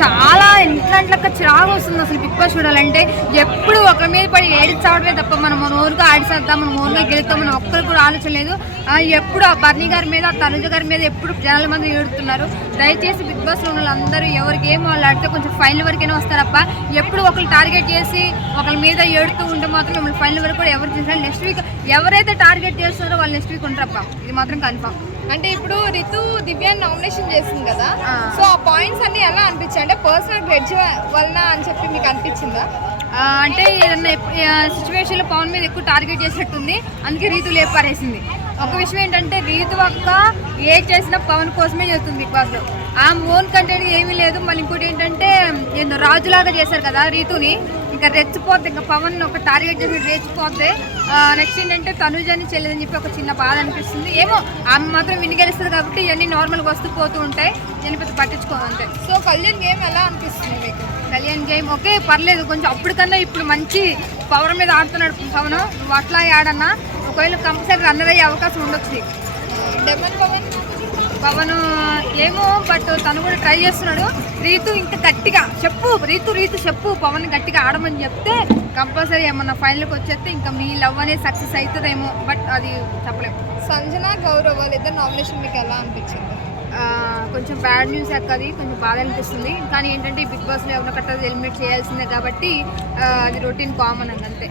చాలా ఇంట్లో చిరాకు వస్తుంది అసలు బిగ్ బాస్ చూడాలంటే. ఎప్పుడు ఒకరి మీద పడి ఏడిచావడమే తప్ప మనం ఓన్గా ఆడిసేద్దాం, మనం ఓన్గా గెలుస్తాం, మనం ఒక్కరు కూడా ఆలోచన లేదు. ఎప్పుడు ఆ బర్నీ గారి మీద, తనుజ గారి మీద ఎప్పుడు జనాల మంది ఏడుతున్నారు. దయచేసి బిగ్ బాస్లో ఉన్న వాళ్ళందరూ ఎవరికి ఏం వాళ్ళు ఆడితే కొంచెం ఫైనల్ వరకైనా వస్తారప్ప. ఎప్పుడు ఒకరు టార్గెట్ చేసి ఒకరి మీద ఏడుతూ ఉంటే మాత్రం మిమ్మల్ని ఫైనల్ వరకు కూడా ఎవరు చేసినా నెక్స్ట్ వీక్ ఎవరైతే టార్గెట్ చేస్తున్నారో వాళ్ళు నెక్స్ట్ వీక్ ఉంటారప్ప. ఇది మాత్రం కన్ఫర్మ్. అంటే ఇప్పుడు రితు దివ్యాన్ని నామినేషన్ చేసింది కదా, సో ఆ పాయింట్స్ అన్ని ఎలా అనిపించాయి? అంటే పర్సనల్ గ్రెడ్జ్ వలన అని చెప్పి మీకు అనిపించిందా? అంటే ఏదన్నా సిచ్యువేషన్లో పవన్ మీద ఎక్కువ టార్గెట్ చేసినట్టుంది, అందుకే రీతు లేపారేసింది. ఒక విషయం ఏంటంటే రీతు అక్క ఏ చేసినా పవన్ కోసమే చేస్తుంది బిగ్ బాస్లో. ఆమె ఓన్ కంటెంట్ ఏమీ లేదు. మళ్ళీ ఇంకోటి ఏంటంటే ఏదో రాజులాగా చేశారు కదా రీతుని, ఇంకా రెచ్చిపోతే, ఇంకా పవన్ ఒక టార్గెట్ చేసి రెచ్చిపోతే. నెక్స్ట్ ఏంటంటే తనుజని చెల్లేదని చెప్పి ఒక చిన్న బాధ అనిపిస్తుంది. ఏమో ఆమె మాత్రం విని గెలుస్తుంది కాబట్టి ఇవన్నీ నార్మల్గా వస్తూ పోతూ ఉంటాయి, నేను పెద్ద పట్టించుకోవాలంటే. సో కళ్యాణ్ గేమ్ ఎలా అనిపిస్తుంది మీకు? కళ్యాణ్ గేమ్ ఓకే పర్లేదు, కొంచెం అప్పటికన్నా ఇప్పుడు మంచి పవర్ మీద ఆడుతున్నాడు పవన్. నువ్వు అట్లా ఆడన్నా ఒకవేళ కంపల్సరీ రన్నర్ అయ్యే అవకాశం ఉండొచ్చు. పవన్ ఏమో బట్ తను కూడా ట్రై చేస్తున్నాడు. రీతు ఇంకా గట్టిగా చెప్పు, రీతు చెప్పు, పవన్ గట్టిగా ఆడమని చెప్తే కంపల్సరీ ఏమన్నా ఫైనల్కి వచ్చేస్తే ఇంకా మీ లవ్ అనేది సక్సెస్ అవుతుందేమో, బట్ అది చెప్పలేము. సంజన గౌరవ్ వాళ్ళిద్దరు నామినేషన్ మీకు ఎలా అనిపించింది? కొంచెం బ్యాడ్ న్యూస్ అది కొంచెం బాధ అనిపిస్తుంది. కానీ ఏంటంటే ఈ బిగ్ బాస్లో ఎవరినో కట్టది ఎలిమినేట్ చేయాల్సిందే కాబట్టి అది రొటీన్ కామన్ అంతే.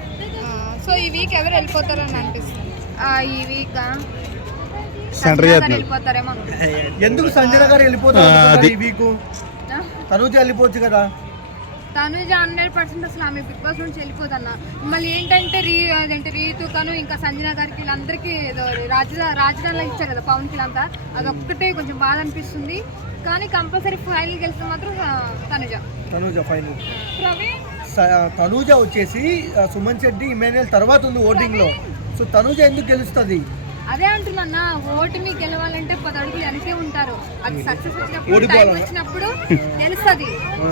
సో ఈ వీక్ ఎవరు వెళ్ళిపోతారని అనిపిస్తుంది? ఈ వీక్ వెళ్ళిపోతారేమో. ఎందుకు సంజన గారు వెళ్ళిపోతారు ఈ వీక్? తనుజ వెళ్ళిపోవచ్చు కదా. తనుజ 100% అసలు ఆమె బిగ్ బాస్ నుంచి వెళ్ళిపోదన్న. మళ్ళీ ఏంటంటే అదేంటి రీతు కను ఇంకా సంజన గారికి వీళ్ళందరికీ ఏదో రాజధానిలో ఇచ్చారు కదా పవన్ కి అంతా, అదొక్కటే కొంచెం బాధ అనిపిస్తుంది. కానీ కంపల్సరీ ఫైనల్ గెలిస్తే మాత్రం తనుజ ఫైనల్. తనుజ వచ్చేసి సుమన్ శెట్టి, ఇమాన్యుయల్ తర్వాత ఉంది ఓటింగ్ లో. సో తనుజ ఎందుకు గెలుస్తుంది? అదే అంటున్నా, ఓటుని గెలవాలంటే 10 అడుగులు వెనకే ఉంటారు. అది సక్సెస్ వచ్చినప్పుడు టైం వచ్చినప్పుడు తెలుస్తుంది.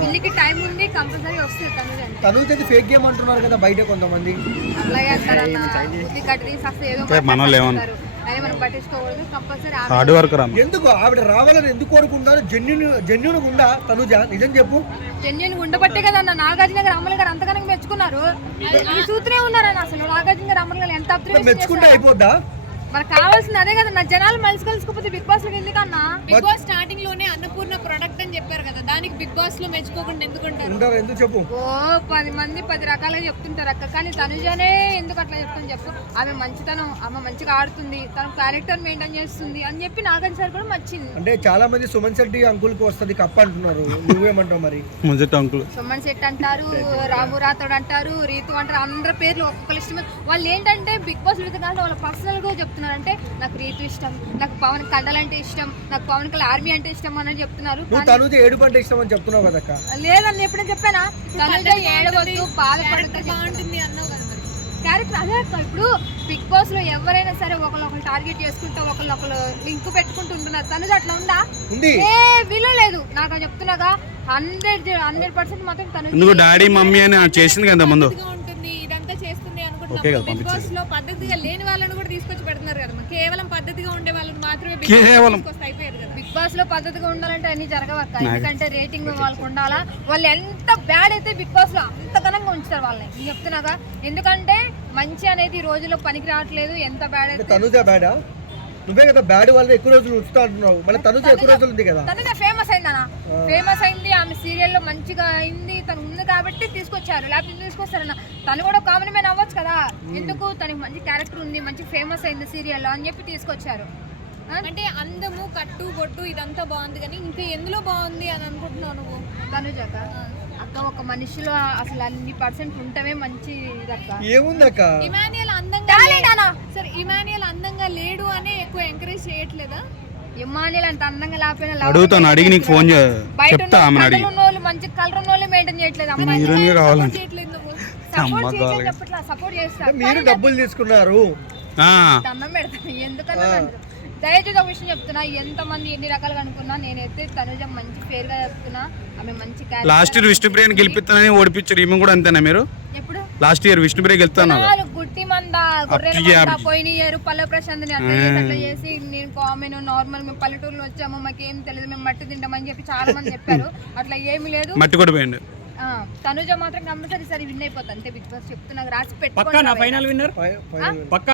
ఇల్లుకి టైం ఉంది, కంపల్సరీ వస్తుంది. తనుజ ఫేక్ గేమ్ అంటున్నారు కదా బయట కొంతమంది. అలాగే అంటారన్న, బుద్ధి కట్టి సక్సెస్ ఏదో అని మనం పట్టించుకోకూడదు. కంపల్సరీ ఎందుకు ఆవిడ రావాలని ఎందుకు కోరుకుంటారు? జెన్యున్ ఉందా తనుజ? నిజం చెప్పు. జెన్యున్ ఉండబట్టే కదా అన్న నాగార్జున గారు అమలు గారు అంతగానో మెచ్చుకున్నారు. ఈ సూత్రే ఉన్నారన్న అసలు నాగార్జున గారు అమలు గారు ఎంత మెచ్చుకుంటే అయిపోద్దా? మనకు కావాల్సింది అదే కదా, నా జనాలు కలిసిపోతే బిగ్ బాస్ లో ఎందుకన్నా? బిగ్ బాస్ స్టార్టింగ్ లోనే అన్నపూర్ణ ప్రొడక్ట్ అని చెప్పారు కదా, దానికి బిగ్ బాస్ లో మెచ్చుకోకుండా ఎందుకుంటారు? ఎందుకు చెప్పు. 10 మంది 10 రకాలుగా చెప్తుంటారు అక్క, కానీ తనుజనే ఎందుకు అట్లా చెప్తుంది చెప్పు? ఆమె మంచితనం, ఆమె మంచిగా ఆడుతుంది, తన క్యారెక్టర్ మెయింటైన్ చేస్తుంది అని చెప్పి నాగార్జున సార్ కూడా నచ్చింది. అంటే చాలా మంది సుమన్ శెట్టి అంకుల్ కి వస్తుంది కప్ అంటున్నారు, నువ్వేమంటావు మరి? సుమన్ శెట్టి అంటారు, రాము రాథోడ్ అంటారు, రీతు అంటారు, అందరి పేర్లు ఒక్కొక్కరు ఇష్టం. వాళ్ళు ఏంటంటే బిగ్ బాస్ కాదు వాళ్ళ పర్సనల్ గా చెప్తున్నారు. అంటే నాకు రీతు ఇష్టం, నాకు పవన్ కళ్యాణ్ అంటే ఇష్టం, నాకు పవన్ కళ్యాణ్ ఆర్మీ అంటే ఇష్టం అని చెప్తున్నారు. తనుజ ఏడుపు అంటే ఇష్టం అని చెప్తున్నావు కదా? లేదని ఎప్పుడైనా చెప్పానా? తనుజ ఏడవద్దు, బాధపడుతూ బాగుంటుంది అన్నావు కదా. క్యారెక్టర్ అదే అక్క. ఇప్పుడు బిగ్ బాస్ లో ఎవరైనా సరే ఒకళ్ళు టార్గెట్ చేసుకుంటూ ఒకళ్ళు లింక్ పెట్టుకుంటూ ఉంటున్నారు. తనుజ అట్లా ఉందా? ఏ విలువ లేదు. నాకు చెప్తున్నాగా 100% మాత్రం తనుజ డాడీ మమ్మీ అని చేసింది కదా ముందు బిగ్ బాస్ లో పద్ధతిగా లేని వాళ్ళని కూడా తీసుకొచ్చి పెడుతున్నారు కదా, కేవలం పద్ధతిగా ఉండే వాళ్ళని మాత్రమే అయిపోయారు కదా. బిగ్ బాస్ లో పద్ధతిగా ఉండాలంటే అన్ని జరగవక్క, ఎందుకంటే రేటింగ్ వాళ్ళకు ఉండాలా. వాళ్ళు ఎంత బ్యాడ్ అయితే బిగ్ బాస్ లో అంత ఘనంగా ఉంచుతారు వాళ్ళని, నేను చెప్తున్నాగా. ఎందుకంటే మంచి అనేది ఈ రోజుల్లో పనికి రావట్లేదు. ఎంత బ్యాడ్ అయితే తనుజ బ్యాడా? నువ్వే కదా బ్యాడ్ వాళ్ళు ఎక్కువ రోజులు ఉంచుతా అంటున్నావు, మళ్ళీ తనుజ ఎక్కువ రోజులు ఉంది కదా. తనుజ ఫేమస్ అయింది అన్న, ఫేమస్ అయింది, ఆమె సీరియల్లో మంచిగా అయింది, తను ఉంది కాబట్టి తీసుకొచ్చారు, లేకపోతే తీసుకొస్తారన్న. తను కూడా కామన్ మ్యాన్ అవ్వచ్చు కదా, ఎందుకు? తనకి మంచి క్యారెక్టర్ ఉంది, మంచి ఫేమస్ అయింది సీరియల్లో అని చెప్పి తీసుకొచ్చారు. అంటే అందము, కట్టు, బొట్టు ఇదంతా బాగుంది, కానీ ఇంకా ఎందులో బాగుంది అని అనుకుంటున్నావు నువ్వు? తనుజక అక్క ఒక మనిషిలో అసలు అన్ని % ఉంటమే మంచి ఏముందక్క. ఇమాన్యుయల్ అందంగా సరే, ఇమాన్యుయల్ అందంగా లేడు అని ఎక్కువ ఎంకరేజ్ చేయట్లేదా? ఇమాన్యుయల్ అంత అందంగా లేకపోయినా అడుగుతాను, అడిగి నీకు ఫోన్ చెప్తా. మంచి కలర్ ఉన్నోళ్ళు మెయింటైన్ చేయట్లేదు. సపోర్ట్ చేస్తారు. మీరు డబ్బులు తీసుకున్నారు, దండం పెడతాను ఎందుకన్నా. దయచేసి ఒక విషయం చెప్తున్నా, ఎంతమంది ఎన్ని రకాలుగా అనుకున్నా నేనైతే తనుజ మంచి పేరు గా చెప్తున్నా. ఆమె మంచి లాస్ట్ ఇయర్ విష్ణుప్రియని గెలిపిస్తానని ఓడిపించారు, ఈమె కూడా అంతేనా? మీరు ఎప్పుడు లాస్ట్ ఇయర్ విష్ణుప్రియ గెలుస్తాను గుట్టి మంది మండ గొర్రెల మండ పోయిన ఇయర్ పల్లె ప్రశాంత్ని అట్లా చేసి నేను కామెన్ నార్మల్ మేము పల్లెటూరులో వచ్చాము మాకేం తెలియదు మేము మట్టి తింటామని చెప్పి చాలా మంది చెప్పారు. అట్లా ఏమీ లేదు. మట్టి కూడా పోయిండు. తనుజ మాత్రం కంపల్సరీ విన్ అయిపోతుంది అంతే. బిగ్ బాస్ చెప్తున్నా రాసి పక్కా నా ఫైనల్ విన్నర్ ఫైనల్ పక్కా.